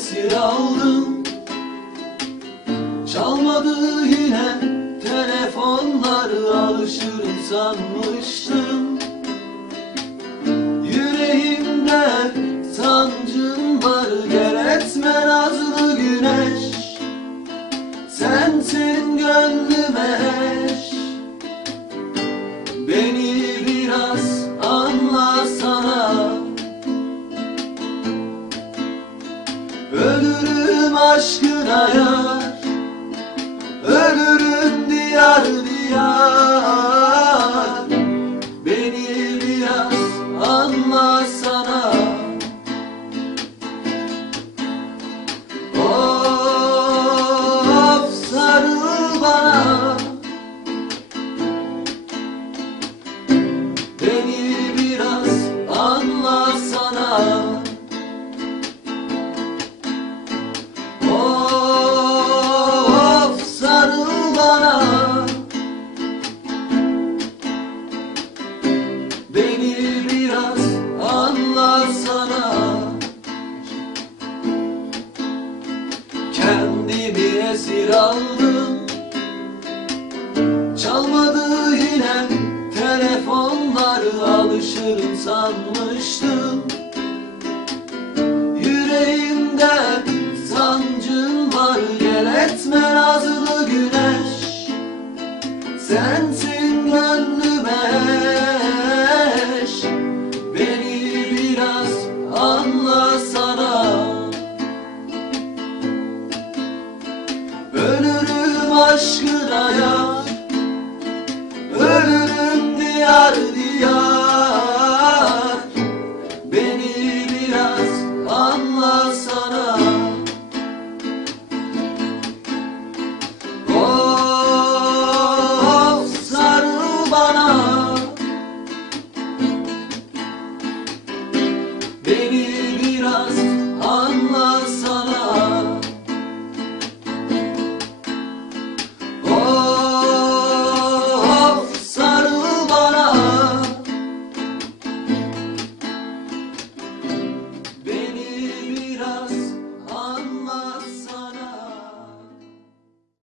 esir aldım. Çalmadı yine telefonları alışırım sanmıştım. Yüreğimde sancım var gel etme nazlı güneş. Sensin gönlüme Ölürüm aşkına yar Ölürüm bana Beni biraz anlasana Kendimi esir aldım. Çalmadı yine telefonları alışırım sanmıştım sensin gönlüme eş Beni biraz anlasana Ölürüm aşkına ya. Ölürüm diyar diyar. Baby,